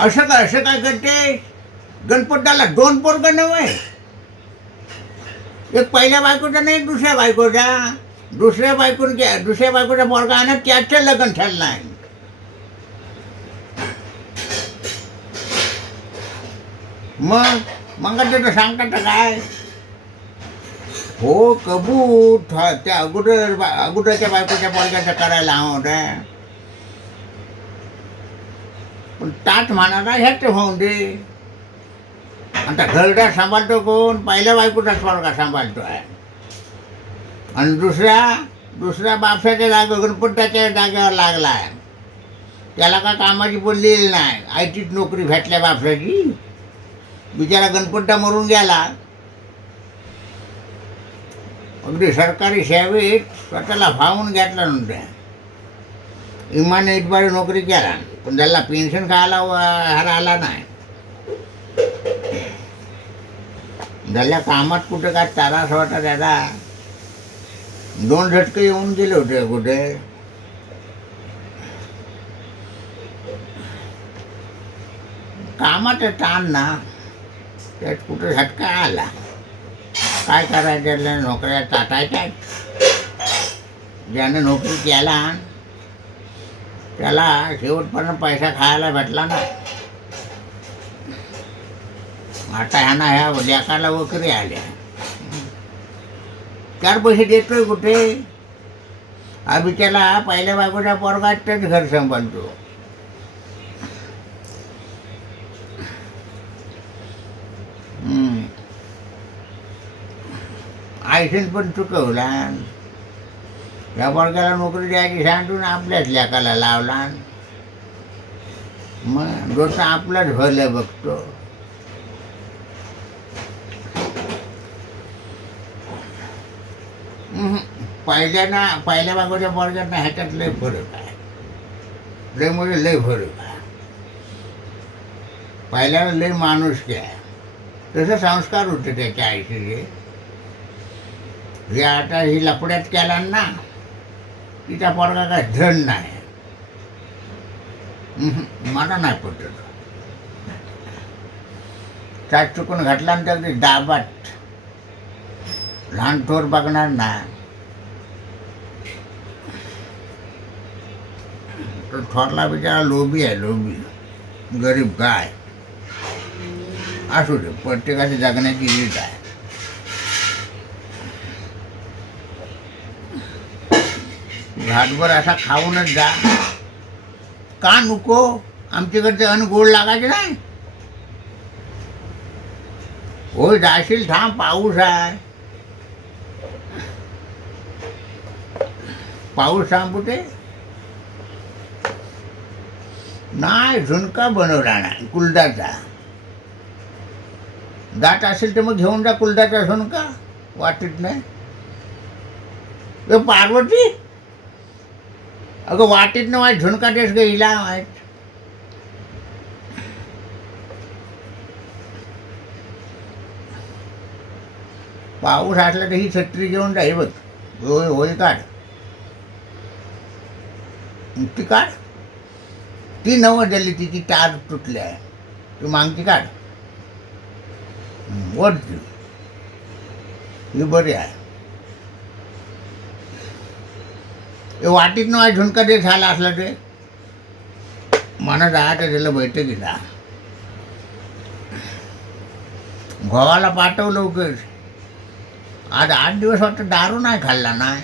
असं काय करते? गणपताला 2 पोरगं नव्हे, एक पहिल्या बायकोचा नाही, एक दुसऱ्या बायकोचा. दुसऱ्या बायकोचा पोरगा आणि त्याचं लग्न ठरलं नाही. मग तर सांगता काय? हो कबूत त्या अगोदरच्या बायकोच्या पोरग्याचं करायला हवं, पण ताट म्हणाला ह्याच होऊन दे. आता घरडा सांभाळतो कोण? पहिल्या बायकोचाच पोरगा सांभाळतो आहे. आणि दुसऱ्या बापसाच्या गणपताच्या जागेवर लागला आहे. त्याला का कामाची बोललेली नाही. आयटीत नोकरी भेटल्या बापसाची. बिचारा गणपता मरून गेला. अगदी सरकारी सेवेत स्वतःला फावून घेतला नव्हत्या. इमाने इतबारी नोकरी केला, पण त्याला पेन्शन खायला आला नाही. झाल्या कामात कुठे काय त्रास होता त्याला. 2 झटके येऊन गेले होते कुठे. कामाचं ताण ना, त्यात कुठे झटका आला. काय करायचं त्याला? नोकऱ्या टाटायच्या. ज्याने नोकरी केला त्याला शेवटपर्यंत पैसा खायला भेटला ना. आता ह्याना ह्या लेकाला वकरी आल्या. 4 पैसे देतोय कुठे? हा बिचारा पहिल्या बायकोच्या पोरगाच घर सांभाळतो. आयसेन पण चुकवला. या पोरग्याला नोकरी द्यायची सांगून आपल्याच लेकाला लावला. मग रोज आपलाच भलं बघतो. पहिल्या बायकोच्या पोरग्यांना ह्याच्यात लय फरक आहे. लय म्हणजे लय फरक आहे. पहिल्याला लय माणूसकी आहे. तसं संस्कार होते त्याच्या आईचे. हे आता ही लपड्यात केला ना, तिचा पोरगा काय धन नाही. मला नाही पटत. त्यात चुकून घातला ना तर दाबात लहान थोर बघणार ना. तो थोरला बिचारा लोभी आहे, लोभी. गरीब गाय. असू दे, प्रत्येकाची जगण्याची रीत आहे. घाटभर असा खाऊनच जा. का नको? आमच्याकडचे अन्न गोड लागायचे नाही. होय जाशील, थांब, पाऊस आहे. पाऊस थांबते नाही. झुणका बनवला नाही कुलदाचा. दाट असेल तर मग घेऊन जा कुलदाचा झुणका. वाटत नाही. पार्वती, अगं वाटीत ना वाईट झुणका देस ग हिला वाईट. पाऊस असला तर ही छत्री घेऊन जा. बघ, होय होय काढ. ती काढ. ती नवं दिली, तिची टार तुटली आहे. ती मागची काढ. वरती ही बरी आहे. वाटीत ना झुणका दे झाला असला ते म्हणा जायचं त्याला बैठकीला. गोवाला पाठव लवकर. आज 8 दिवस वाटतं दारू नाही खाल्ला नाही.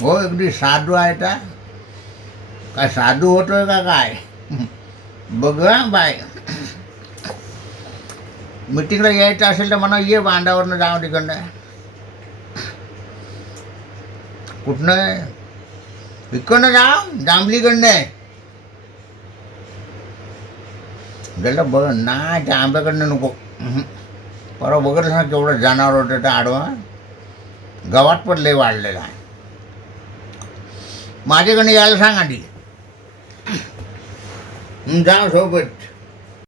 हो अगदी साधू आहे का काय? साधू होतोय का काय? बघ बाय. मिटिंगला यायचं असेल तर म्हणा ये, बांधावरनं जाऊ तिकडनं. कुठनं? इकडनं जाऊ, जांभलीकडनं. गेलं बघ ना, त्या आंब्याकडनं नको. परवा बघत ना केवढं जनावर होतं तर आडवा. गावात पण लय वाढलेला आहे. माझ्याकडनं यायला सांग आधी. जाऊ सोबत.